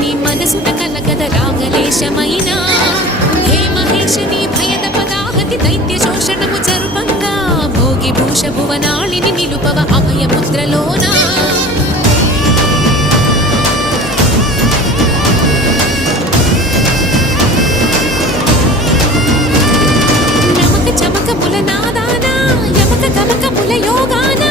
నీ మనసున కలగద రాగలేశమైనా హే మహేశని భయద పదాహతి దైత్య శోషణము జరుపంగా భోగి భూష భువనాళిని నిలుపవ అభయ ముద్రలోనా నమక చమక ముల నాదానా యమక గమక ముల యోగానా